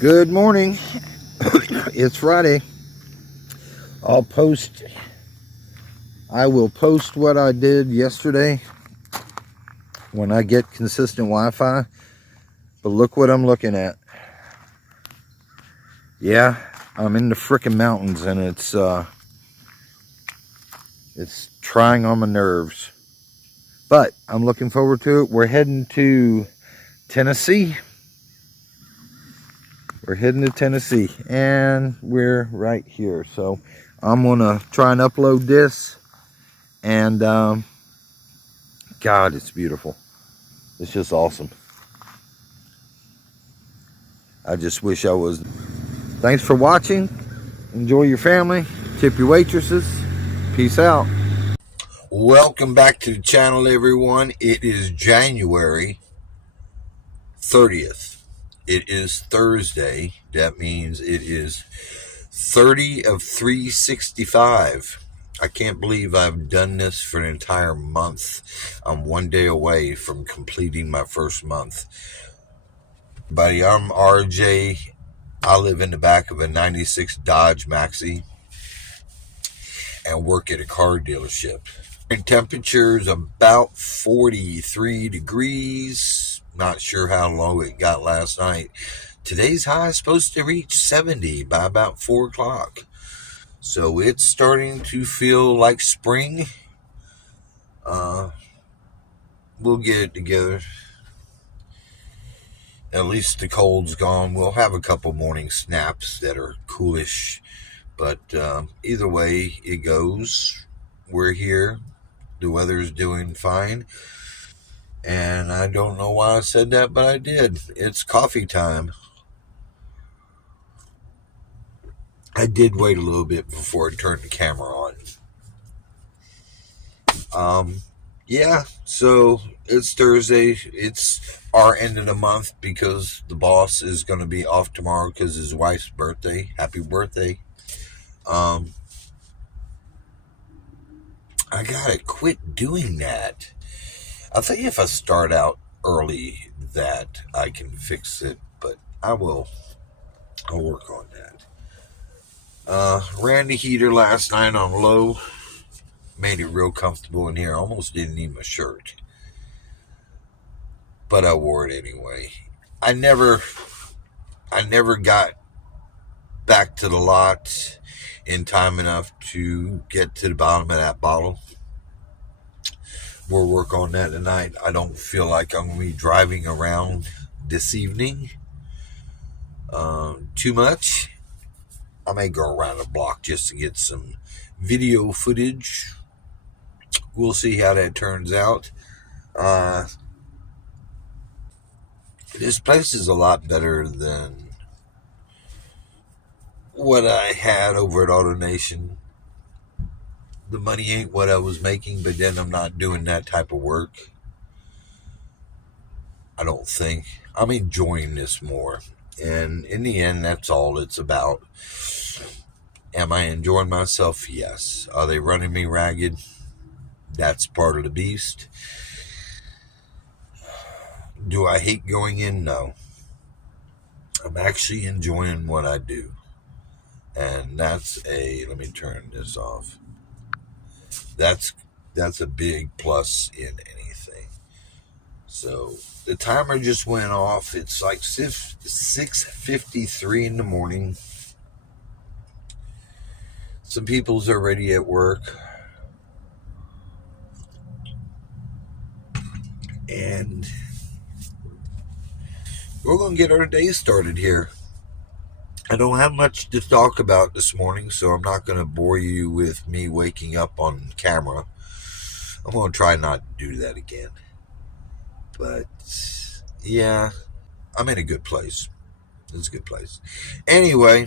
Good morning. It's Friday. I will post what I did yesterday when I get consistent Wi-Fi. But look what I'm looking at. Yeah, I'm in the frickin' mountains, and it's trying on my nerves. But I'm looking forward to it. We're heading to Tennessee. And we're right here. So I'm gonna try and upload this, and God, it's beautiful. It's just awesome. I just wish I was. Thanks for watching. Enjoy your family. Tip your waitresses. Peace out. Welcome back to the channel, everyone. It is January 30th. It is Thursday. That means it is 30 of 365. I can't believe I've done this for an entire month. I'm one day away from completing my first month. Buddy, I'm RJ. I live in the back of a 96 Dodge Maxi and work at a car dealership. Temperature's about 43 degrees. Not sure how low it got last night. Today's high is supposed to reach 70 by about 4 o'clock. So it's starting to feel like spring. We'll get it together. At least the cold's gone. We'll have a couple morning snaps that are coolish. But either way it goes, we're here. The weather's doing fine. And I don't know why I said that, but I did. It's coffee time. I did wait a little bit before I turned the camera on. Yeah, so it's Thursday. It's our end of the month because the boss is going to be off tomorrow because his wife's birthday. Happy birthday. I gotta quit doing that. I think if I start out early that I can fix it, but I'll work on that. Ran the heater last night on low. Made it real comfortable in here. Almost didn't need my shirt, but I wore it anyway. I never got back to the lot in time enough to get to the bottom of that bottle. We'll work on that tonight. I don't feel like I'm going to be driving around this evening too much. I may go around the block just to get some video footage. We'll see how that turns out. This place is a lot better than what I had over at AutoNation. The money ain't what I was making, but then I'm not doing that type of work. I don't think. I'm enjoying this more. And in the end, that's all it's about. Am I enjoying myself? Yes. Are they running me ragged? That's part of the beast. Do I hate going in? No. I'm actually enjoying what I do. And let me turn this off. That's a big plus in anything. So the timer just went off. It's like 6:53 in the morning. Some people's already at work. And we're going to get our day started here. I don't have much to talk about this morning, so I'm not going to bore you with me waking up on camera. I'm going to try not to do that again. But, yeah, I'm in a good place. It's a good place. Anyway,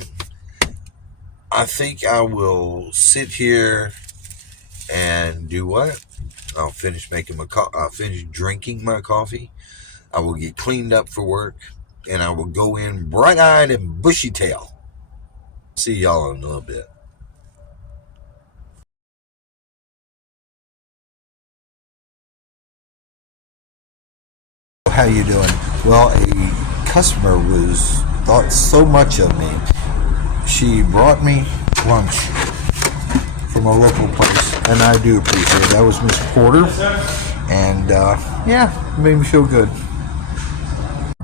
I think I will sit here and do what? I'll finish drinking my coffee. I will get cleaned up for work, and I will go in bright-eyed and bushy-tailed. See y'all in a little bit. How you doing? Well, a customer was thought so much of me. She brought me lunch from a local place, and I do appreciate it. That was Miss Porter, and yeah, made me feel good.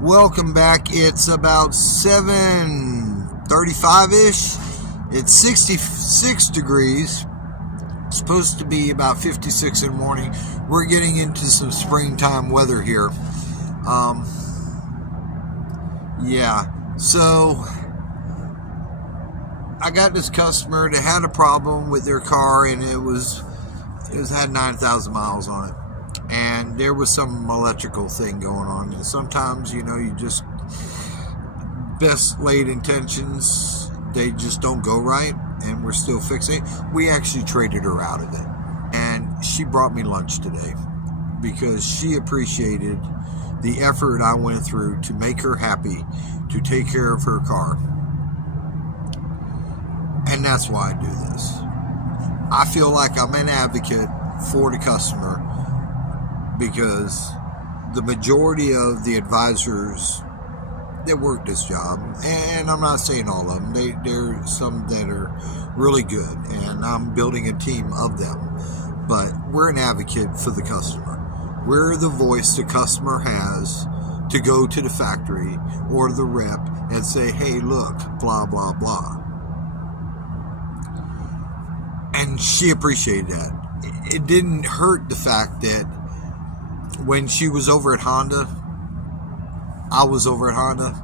Welcome back. It's about 7:35-ish. It's 66 degrees. It's supposed to be about 56 in the morning. We're getting into some springtime weather here. Yeah, so I got this customer that had a problem with their car, and it had 9,000 miles on it, and there was some electrical thing going on. And sometimes, you just best laid intentions, they just don't go right, and we're still fixing it. We actually traded her out of it, and she brought me lunch today because she appreciated the effort I went through to make her happy, to take care of her car. And that's why I do this. I feel like I'm an advocate for the customer because the majority of the advisors that work this job, and I'm not saying all of them, there are some that are really good, and I'm building a team of them, but we're an advocate for the customer. We're the voice the customer has to go to the factory or the rep and say, hey, look, blah, blah, blah. And she appreciated that. It didn't hurt the fact that when she was over at Honda, I was over at Honda,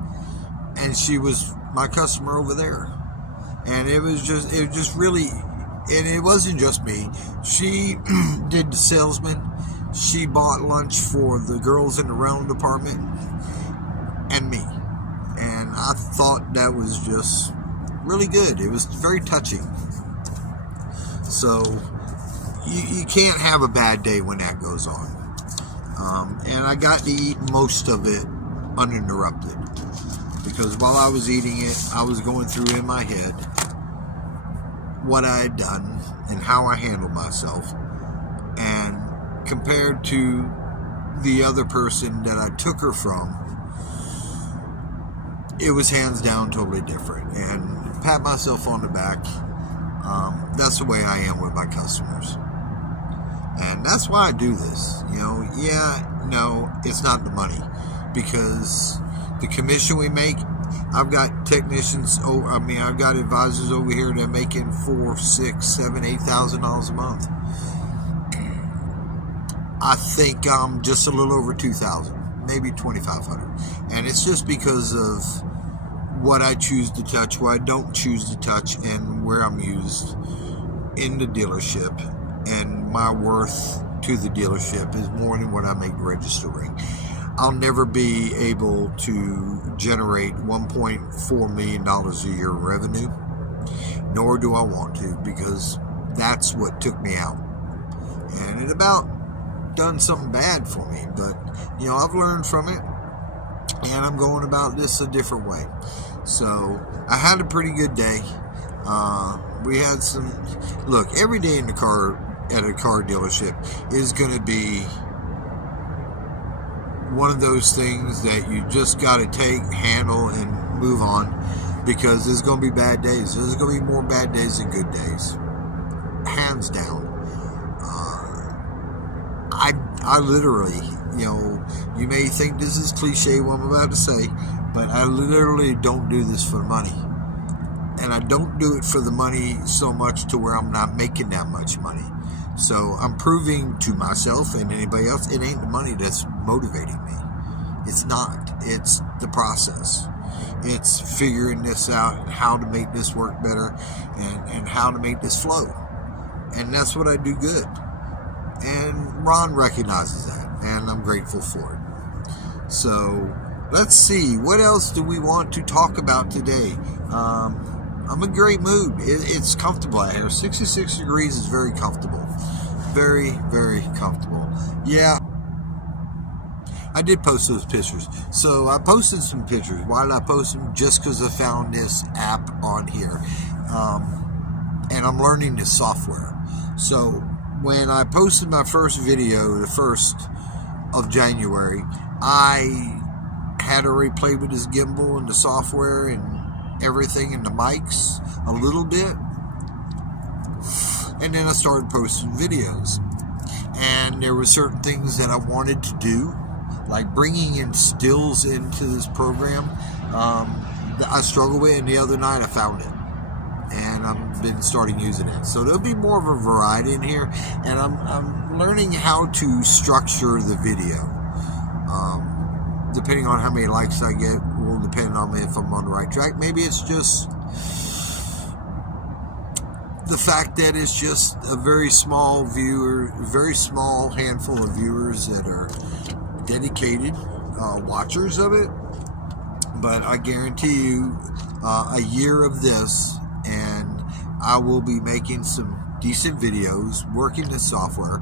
and she was my customer over there. And it was just really, and it wasn't just me. She did the salesman. She bought lunch for the girls in the rental department and me. And I thought that was just really good. It was very touching. So you can't have a bad day when that goes on. And I got to eat most of it uninterrupted, because while I was eating it, I was going through in my head what I had done and how I handled myself, and compared to the other person that I took her from, it was hands down totally different. And pat myself on the back. That's the way I am with my customers, and that's why I do this. No, it's not the money, because the commission we make, I've got technicians. I've got advisors over here that are making $4,000, $6,000, $7,000, $8,000 a month. I think I'm just a little over 2,000, maybe 2,500, and it's just because of what I choose to touch, what I don't choose to touch, and where I'm used in the dealership. And my worth to the dealership is more than what I make registering. I'll never be able to generate $1.4 million a year revenue, nor do I want to, because that's what took me out. And it about done something bad for me, but I've learned from it, and I'm going about this a different way. So I had a pretty good day. We had every day in the car at a car dealership is going to be one of those things that you just got to handle and move on, because there's going to be bad days. There's going to be more bad days than good days, hands down. I literally, you may think this is cliche what I'm about to say, but I literally don't do this for the money. And I don't do it for the money so much to where I'm not making that much money. So I'm proving to myself and anybody else, it ain't the money that's motivating me. It's not. It's the process. It's figuring this out and how to make this work better, and how to make this flow. And that's what I do good. And Ron recognizes that, and I'm grateful for it. So let's see, what else do we want to talk about today? I'm in a great mood. It's comfortable out here. 66 degrees is very comfortable. Very, very comfortable. Yeah, I did post those pictures. So I posted some pictures. Why did I post them? Just because I found this app on here. And I'm learning this software. So when I posted my first video, the 1st of January, I had already played with his gimbal and the software and everything and the mics a little bit. And then I started posting videos. And there were certain things that I wanted to do, like bringing in stills into this program, that I struggled with, and the other night I found it. And I've been starting using it. So there'll be more of a variety in here, and I'm learning how to structure the video. Depending on how many likes I get will depend on if I'm on the right track. Maybe it's just the fact that it's just a very small handful of viewers that are dedicated watchers of it. But I guarantee you, a year of this, and I will be making some decent videos, working the software.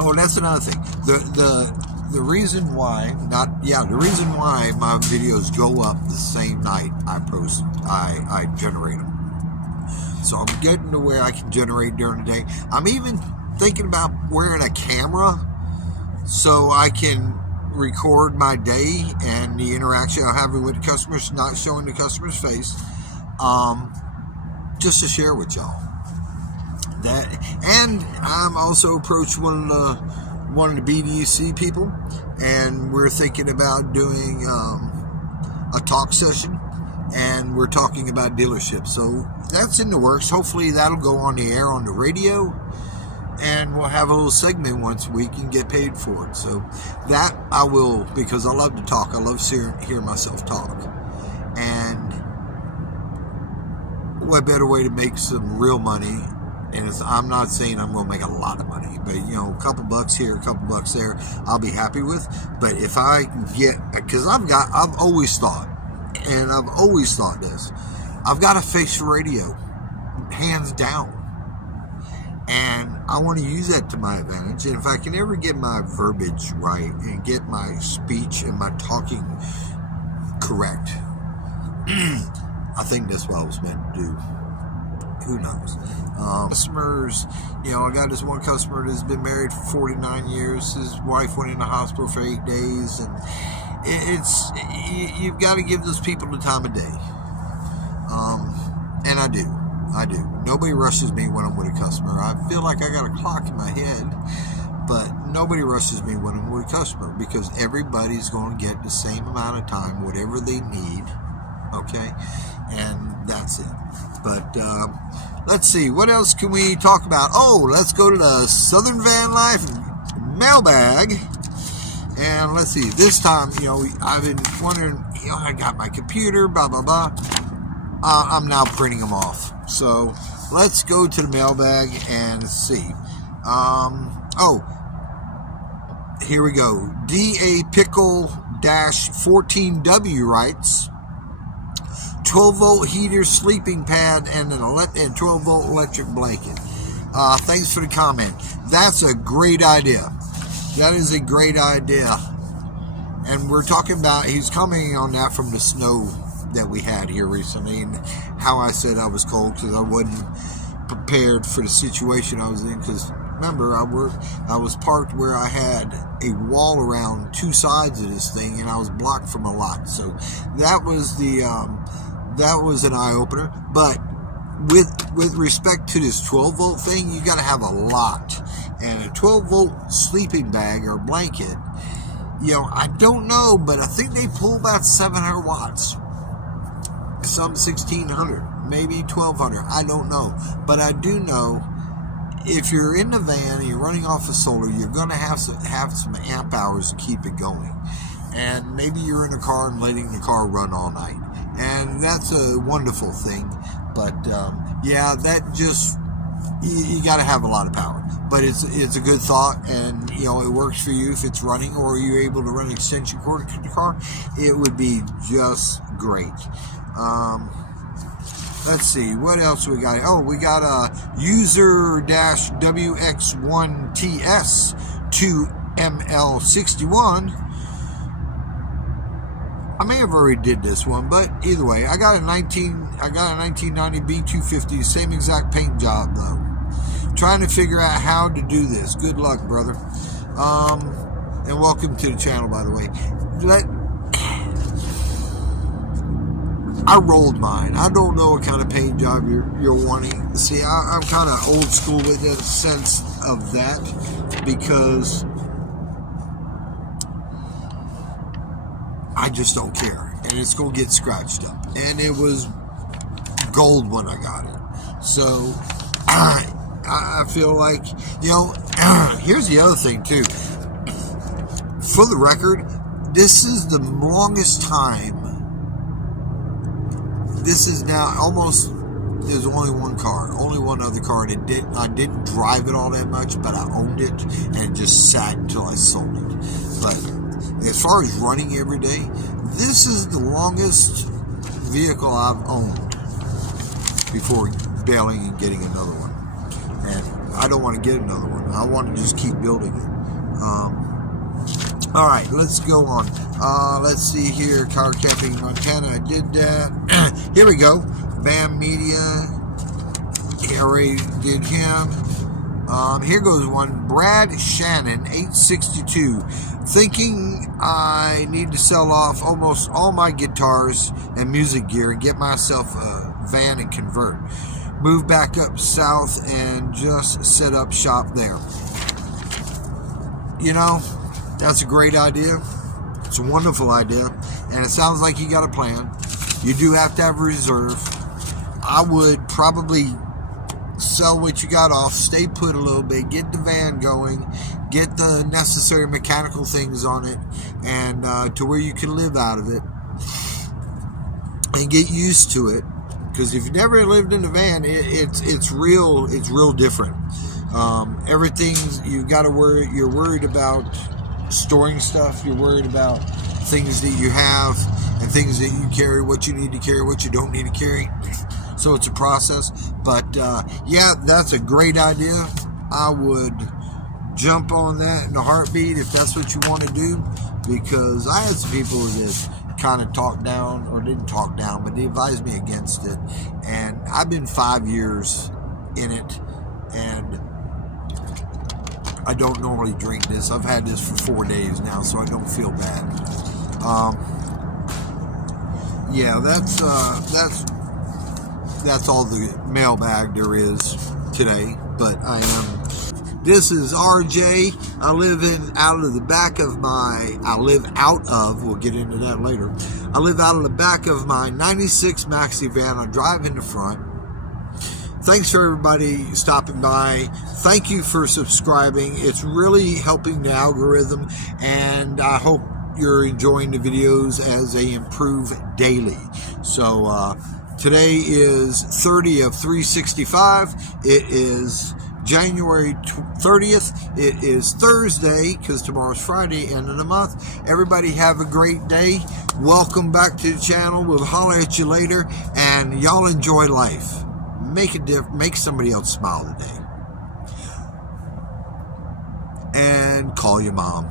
Oh, and that's another thing. The reason why my videos go up the same night I generate them. So I'm getting to where I can generate during the day. I'm even thinking about wearing a camera so I can record my day and the interaction I'm having with the customers, not showing the customer's face, just to share with y'all. That, and I'm also approached one of the BDC people, and we're thinking about doing a talk session, and we're talking about dealerships. So that's in the works. Hopefully that'll go on the air on the radio, and we'll have a little segment once a week and get paid for it. So that I will, because I love to talk. I love hear myself talk. And what better way to make some real money? And I'm not saying I'm going to make a lot of money, but a couple bucks here, a couple bucks there, I'll be happy with. But if I get, because I've always thought this, I've got a face for radio, hands down. And I want to use that to my advantage. And if I can ever get my verbiage right and get my speech and my talking correct, I think that's what I was meant to do. Who knows? Customers, I got this one customer that's been married for 49 years. His wife went in the hospital for 8 days. And you've got to give those people the time of day. And I do. Nobody rushes me when I'm with a customer. I feel like I got a clock in my head, but nobody rushes me when I'm with a customer, because everybody's going to get the same amount of time, whatever they need, okay? And that's it. But let's see, what else can we talk about? Oh, let's go to the Southern VanLife mailbag. And let's see, this time, I've been wondering, I got my computer, blah, blah, blah. I'm now printing them off. So let's go to the mailbag and see. Here we go. DA Pickle-14W writes, 12-volt heater, sleeping pad, and 12-volt electric blanket. Thanks for the comment. That's a great idea. That is a great idea. And we're talking about, he's commenting on that from the snow that we had here recently, and how I said I was cold because I wasn't prepared for the situation I was in. Because remember, I was parked where I had a wall around two sides of this thing, and I was blocked from a lot. So that was that was an eye opener. But with respect to this 12-volt thing, you got to have a lot, and a 12-volt sleeping bag or blanket. I don't know, but I think they pull about 700 watts. Some 1600, maybe 1200. I don't know. But I do know if you're in the van and you're running off of solar, you're going to have some amp hours to keep it going. And maybe you're in a car and letting the car run all night. And that's a wonderful thing. But that just, you got to have a lot of power. But it's a good thought, and it works for you if it's running, or you're able to run an extension cord to the car. It would be just great. Let's see, what else we got? Oh, we got a user-WX1TS2ML61. I may have already did this one, but either way, I got a 1990 B250, same exact paint job though. Trying to figure out how to do this. Good luck, brother. and welcome to the channel, by the way. I rolled mine. I don't know what kind of paint job you're wanting. See, I'm kind of old school in the sense of that, because I just don't care, and it's gonna get scratched up. And it was gold when I got it, so I feel like, you know. Here's the other thing too. For the record, this is the longest time. This is now almost. There's only one other car. And I didn't drive it all that much, but I owned it and it just sat until I sold it. But as far as running every day, this is the longest vehicle I've owned before bailing and getting another one. And I don't want to get another one. I want to just keep building it. All right, let's go on. Let's see here. Car Camping Montana. I did that. Here we go. Bam Media. I already did him. Here goes one. Brad Shannon, 862. Thinking I need to sell off almost all my guitars and music gear and get myself a van and convert. Move back up south and just set up shop there. You know, that's a great idea. It's a wonderful idea. And it sounds like you got a plan. You do have to have a reserve. I would probably sell what you got off, stay put a little bit, get the van going, get the necessary mechanical things on it, and to where you can live out of it and get used to it. Because if you've never lived in a van, it's real different. Everything you got to worry. You're worried about storing stuff. You're worried about things that you have and things that you carry, what you need to carry, what you don't need to carry. So it's a process. But yeah, that's a great idea. I would jump on that in a heartbeat if that's what you want to do, because I had some people that kind of talked down, or didn't talk down, but they advised me against it. And I've been 5 years in it, and I don't normally drink this. I've had this for 4 days now, so I don't feel bad. Yeah, that's all the mailbag there is today. But this is RJ. I live out of the back of we'll get into that later. I live out of the back of my 96 Maxi van. I drive in the front. Thanks for everybody stopping by. Thank you for subscribing. It's really helping the algorithm, and I hope you're enjoying the videos as they improve daily. So today is 30 of 365. It is January 30th. It is Thursday, because tomorrow's Friday, end of the month. Everybody have a great day. Welcome back to the channel. We'll holler at you later, and y'all enjoy life. Make somebody else smile today. And call your mom.